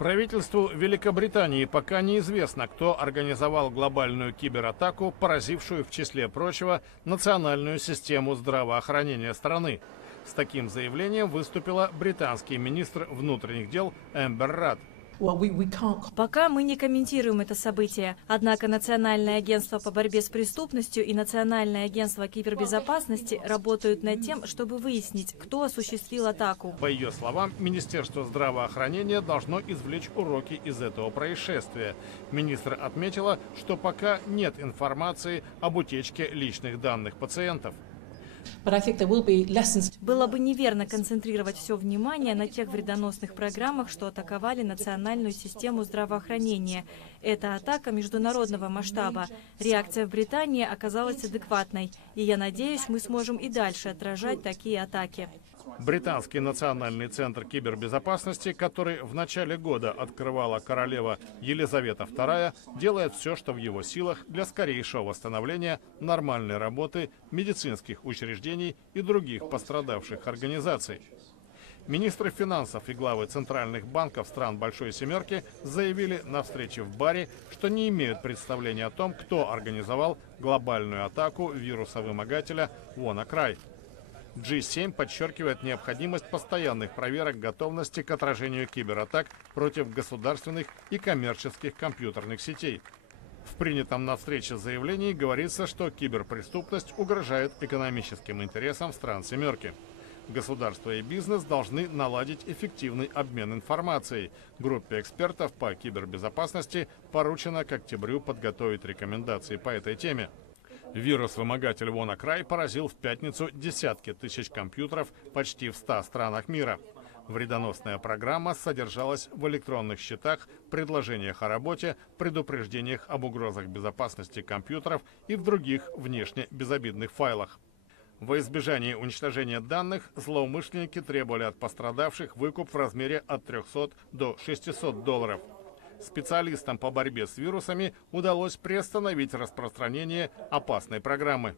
Правительству Великобритании пока неизвестно, кто организовал глобальную кибератаку, поразившую, в числе прочего, национальную систему здравоохранения страны. С таким заявлением выступила британский министр внутренних дел Эмбер Рад. Пока мы не комментируем это событие. Однако Национальное агентство по борьбе с преступностью и Национальное агентство кибербезопасности работают над тем, чтобы выяснить, кто осуществил атаку. По ее словам, Министерство здравоохранения должно извлечь уроки из этого происшествия. Министр отметила, что пока нет информации об утечке личных данных пациентов. Было бы неверно концентрировать все внимание на тех вредоносных программах, что атаковали национальную систему здравоохранения. Это атака международного масштаба. Реакция в Британии оказалась адекватной, и я надеюсь, мы сможем и дальше отражать такие атаки. Британский национальный центр кибербезопасности, который в начале года открывала королева Елизавета II, делает все, что в его силах для скорейшего восстановления нормальной работы медицинских учреждений и других пострадавших организаций. Министры финансов и главы центральных банков стран Большой Семерки заявили на встрече в Бари, что не имеют представления о том, кто организовал глобальную атаку вируса-вымогателя WannaCry. G7 подчеркивает необходимость постоянных проверок готовности к отражению кибератак против государственных и коммерческих компьютерных сетей. В принятом на встрече заявлении говорится, что киберпреступность угрожает экономическим интересам стран Семерки. Государство и бизнес должны наладить эффективный обмен информацией. Группе экспертов по кибербезопасности поручено к октябрю подготовить рекомендации по этой теме. Вирус-вымогатель WannaCry поразил в пятницу десятки тысяч компьютеров почти в 100 странах мира. Вредоносная программа содержалась в электронных счетах, предложениях о работе, предупреждениях об угрозах безопасности компьютеров и в других внешне безобидных файлах. Во избежание уничтожения данных злоумышленники требовали от пострадавших выкуп в размере от $300 до $600. Специалистам по борьбе с вирусами удалось приостановить распространение опасной программы.